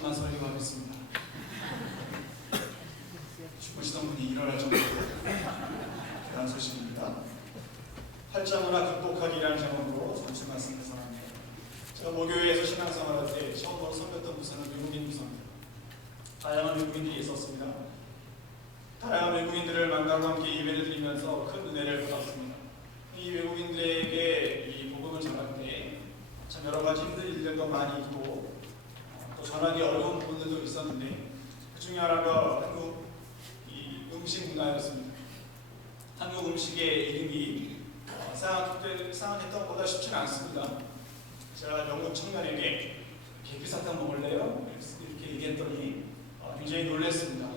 잠깐만 설교하겠습니다. 주무시던 분이 일어날 정도로 대단한 소식입니다. 팔자문화 극복하기라는 제목으로 잠시 말씀을 전합니다. 제가 모교회에서 신앙생활할 때 처음으로 섬겼던 부서는 외국인 부서입니다. 다양한 외국인들이 있었습니다. 다양한 외국인들을 만나고 함께 예배를 드리면서 큰 은혜를 받았습니다. 이 외국인들에게 이 복음을 전할 때 참 여러 가지 힘든 일들도 많이 있고 또 전하기 어려운 부분들도 있었는데 그 중에 하나가 한국 이 음식 문화였습니다. 한국 음식의 이름이 생각했던 것보다 쉽지는 않습니다. 제가 영국 청년에게 계피사탕 먹을래요? 이렇게 얘기했더니 굉장히 놀랐습니다.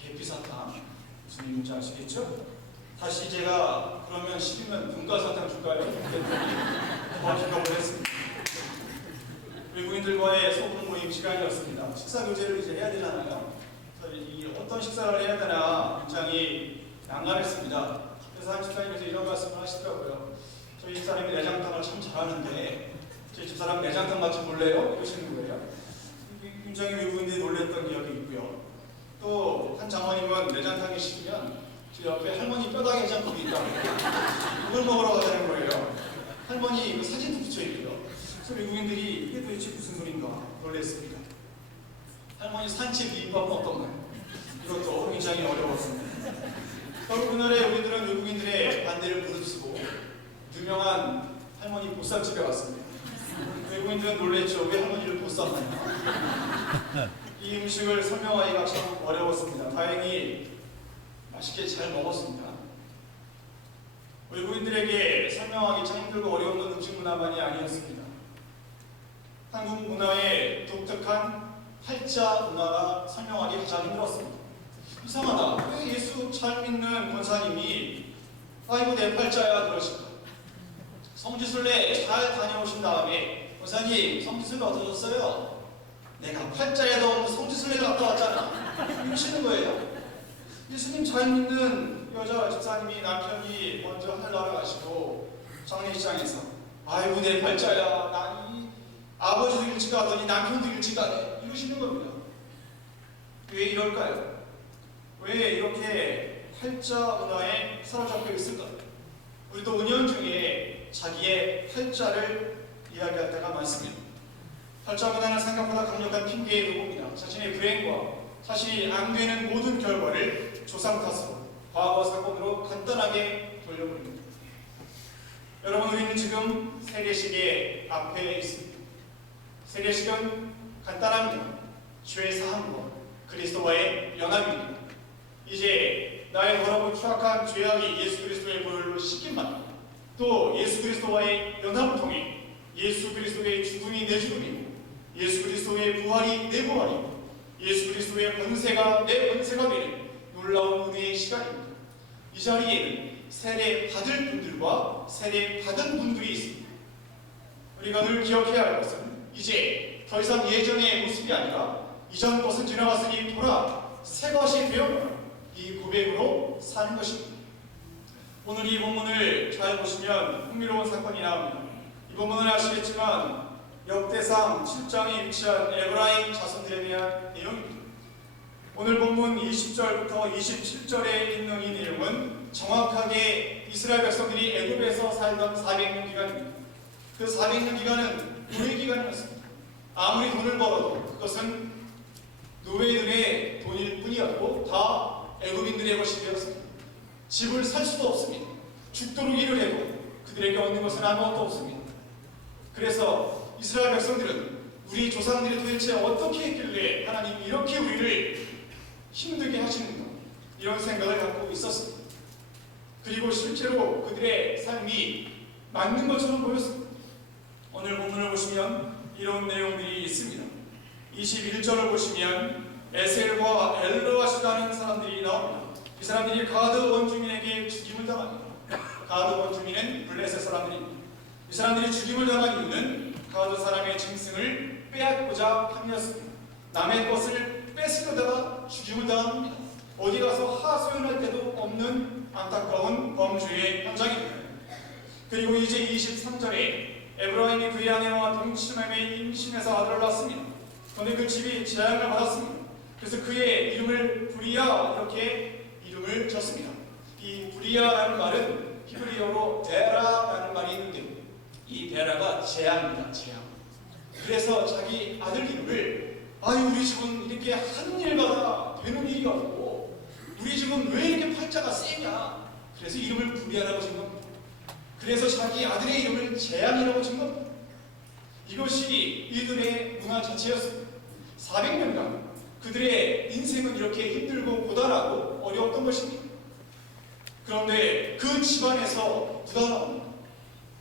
계피사탕 무슨 의미인지 아시겠죠? 다시 제가 그러면 10이면 분가사탕 줄까요? 그랬더니 더 기겁을 했습니다. 외국인들과의 소규모 모임 시간이었습니다. 식사 교제를 이제 해야 되잖아요. 그래서 이 어떤 식사를 해야 되나 굉장히 난감했습니다. 그래서 한 집사님께서 이런 말씀을 하시더라고요. 저희 집사람이 내장탕을 참 잘하는데 저희 집사람 내장탕 맛 좀 볼래요? 이러시는 거예요. 굉장히 외국인들이 놀랬던 기억이 있고요. 또 한 장모님은 내장탕이 식으면 저 옆에 할머니 뼈다귀 해장국이 있다고 그걸 먹으러 가자는 거예요. 할머니 사진도 붙여있고요. 그래서 외국인들이 이게 도대체 무슨 소린가 놀랬습니다. 할머니 산채 비빔밥은 어떤가요? 이것도 굉장히 어려웠습니다. 바로 그날에 우리들은 외국인들의 반대를 무릅쓰고 유명한 할머니 보쌈집에 왔습니다. 외국인들은 놀랬죠. 왜 할머니를 보쌈하냐? 이 음식을 설명하기가 참 어려웠습니다. 다행히 맛있게 잘 먹었습니다. 외국인들에게 설명하기 참 힘들고 어려운 건 음식 문화만이 아니었습니다. 한국 문화의 독특한 팔자 문화가 설명하기 가장 힘들었습니다. 이상하다. 왜 예수 잘 믿는 권사님이 아이고 내 팔자야 그러실까? 성지순례 잘 다녀오신 다음에 권사님 성지순례 어떠셨어요? 내가 팔자에도 없는 성지순례를 갔다 왔잖아. 이러시는 거예요. 예수님 잘 믿는 여자 집사님이 남편이 먼저 하늘나라 가시고 장례식장에서 아이고 내 팔자야 나 아버지도 일찍 가더니 남편도 일찍 가네 이러시는 겁니다. 왜 이럴까요? 왜 이렇게 팔자 문화에 사로잡혀 있을까요? 우리도 은연중에 자기의 팔자를 이야기할 때가 많습니다. 팔자 문화는 생각보다 강력한 핑계의 도구입니다. 자신의 불행과 자신이 안 되는 모든 결과를 조상 탓으로 과거 사건으로 간단하게 돌려버립니다. 여러분 우리는 지금 세례식의 앞에 있습니다. 세례식은 간단합니다. 죄 사함과 그리스도와의 연합입니다. 이제 나의 더럽고 추악한 죄악이 예수 그리스도의 보혈로 씻김만 또 예수 그리스도와의 연합을 통해 예수 그리스도의 죽음이 내 죽음이고 예수 그리스도의 부활이 내 부활이고 예수 그리스도의 권세가 내 권세가 되는 놀라운 은혜의 시간입니다. 이 자리에는 세례 받을 분들과 세례 받은 분들이 있습니다. 우리가 늘 기억해야 할 것은 이제 더 이상 예전의 모습이 아니라 이전 것은 지나갔으니 돌아 새 것이 되었구나 이 고백으로 사는 것입니다. 오늘 이 본문을 잘 보시면 흥미로운 사건이 나옵니다. 이 본문은 아시겠지만 역대상 7장에 위치한 에브라임 자손들에 대한 내용입니다. 오늘 본문 20절부터 27절에 있는 이 내용은 정확하게 이스라엘 백성들이 애굽에서 살던 400년 기간입니다. 그 400년 기간은 노예 기간이었습니다. 아무리 돈을 벌어도 그것은 노예들의 돈일 뿐이었고 다 애굽인들의 것이 되었습니다. 집을 살 수도 없습니다. 죽도록 일을 해도 그들에게 얻는 것은 아무것도 없습니다. 그래서 이스라엘 백성들은 우리 조상들이 도대체 어떻게 했길래 하나님이 이렇게 우리를 힘들게 하시는가 이런 생각을 갖고 있었습니다. 그리고 실제로 그들의 삶이 맞는 것처럼 보였습니다. 오늘 본문을 보시면 이런 내용들이 있습니다. 21절을 보시면 에셀과 엘르와시라는 사람들이 나옵니다. 이 사람들이 가드 원주민에게 죽임을 당합니다. 가드 원주민은 블레셋 사람들입니다. 이 사람들이 죽임을 당한 이유는 가드 사람의 짐승을 빼앗고자 함이었습니다. 남의 것을 뺏으려다가 죽임을 당합니다. 어디 가서 하소연할 때도 없는 안타까운 범죄의 현장입니다. 그리고 이제 23절에 에브라임이 그의 아내와 동침함에 임신해서 아들을 낳습니다. 그런데 그 집이 재앙을 받았습니다. 그래서 그의 이름을 부리야 이렇게 이름을 졌습니다. 이 부리야라는 말은 히브리어로 데라라는 말이 있는데 이 데라가 재앙입니다. 재앙. 그래서 자기 아들 이름을 우리 집은 이렇게 한 일마다 되는 일이 없고 우리 집은 왜 이렇게 팔자가 세냐. 그래서 이름을 부리야라고 진 겁니다. 그래서 자기 아들의 이름을 재앙이라고 진 겁니다. 이것이 이들의 문화 자체였습니다. 400년간 그들의 인생은 이렇게 힘들고 고단하고 어려웠던 것입니다. 그런데 그 집안에서 누가 나옵니다.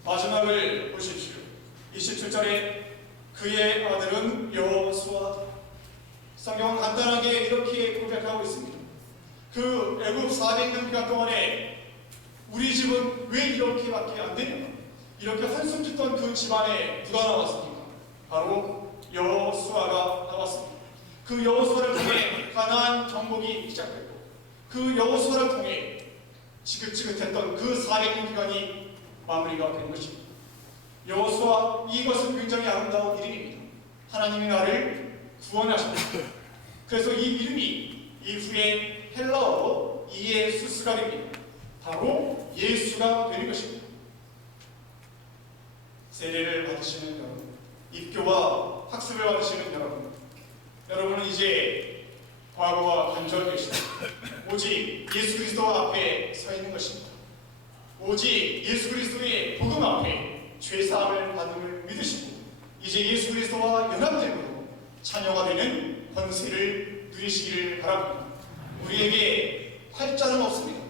마지막을 보십시오. 27절에 그의 아들은 여호수아다. 성경은 간단하게 이렇게 고백하고 있습니다. 그 애굽 400년 기간 동안에 우리 집은 왜 이렇게밖에 안 되냐? 이렇게 한숨 짓던 그 집안에 누가 나왔습니까? 바로 여호수아가 나왔습니다. 그 여호수아를 통해 가나안 정복이 시작됐고 그 여호수아를 통해 지긋지긋했던 그 400년 기간이 마무리가 된 것입니다. 여호수아, 이것은 굉장히 아름다운 이름입니다. 하나님이 나를 구원하십니다. 그래서 이 이름이 이후에 헬라어로 이에수스가 됩니다. 바로 예수가 되는 것입니다. 세례를 받으시는 여러분, 입교와 학습을 받으시는 여러분, 여러분은 이제 과거와 단절되시고 오직 예수 그리스도 앞에 서 있는 것입니다. 오직 예수 그리스도의 복음 앞에 죄사함을 받음을 믿으시고 이제 예수 그리스도와 연합됨으로 자녀가 되는 권세를 누리시기를 바랍니다. 우리에게 팔자는 없습니다.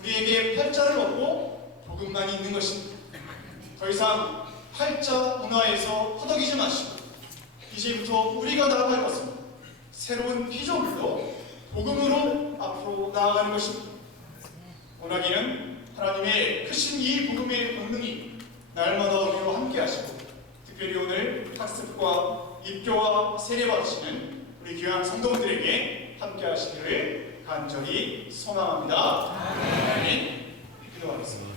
우리에게 팔자를 얻고 복음만이 있는 것입니다. 더 이상 팔자 문화에서 허덕이지 마시고 이제부터 우리가 나아갈 것은 새로운 피조물로 복음으로 앞으로 나아가는 것입니다. 원하기는 하나님의 크신 이 복음의 권능이 날마다 우리와 함께 하시고 특별히 오늘 학습과 입교와 세례 받으시는 우리 귀한 성도들에게 함께 하시기를 간절히 소망합니다. 아멘. 기도하겠습니다.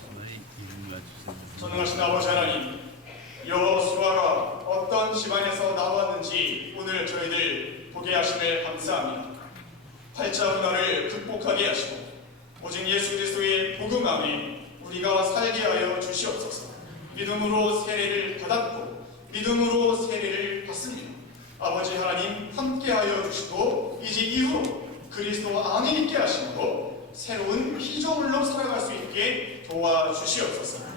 전능하신 아버지 하나님, 여호수아가 어떤 집안에서 나왔는지 오늘 저희들 보게 하심을 감사합니다. 팔자 문화를 극복하게 하시고 오직 예수 그리스도의 복음 안에 우리가 살게 하여 주시옵소서. 믿음으로 세례를 받았고 믿음으로 세례를 받습니다. 아버지 하나님 함께하여 주시고 이제 이후로 그리스도 안에 있게 하심으로 새로운 피조물로 살아갈 수 있게 도와주시옵소서.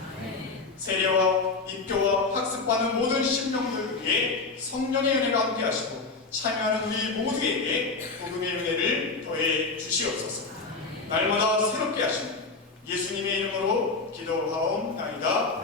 세례와 입교와 학습하는 모든 심령들 위해 성령의 은혜가 함께 하시고 참여하는 우리 모두에게 복음의 은혜를 더해 주시옵소서. 날마다 새롭게 하시는 예수님의 이름으로 기도하옵나이다.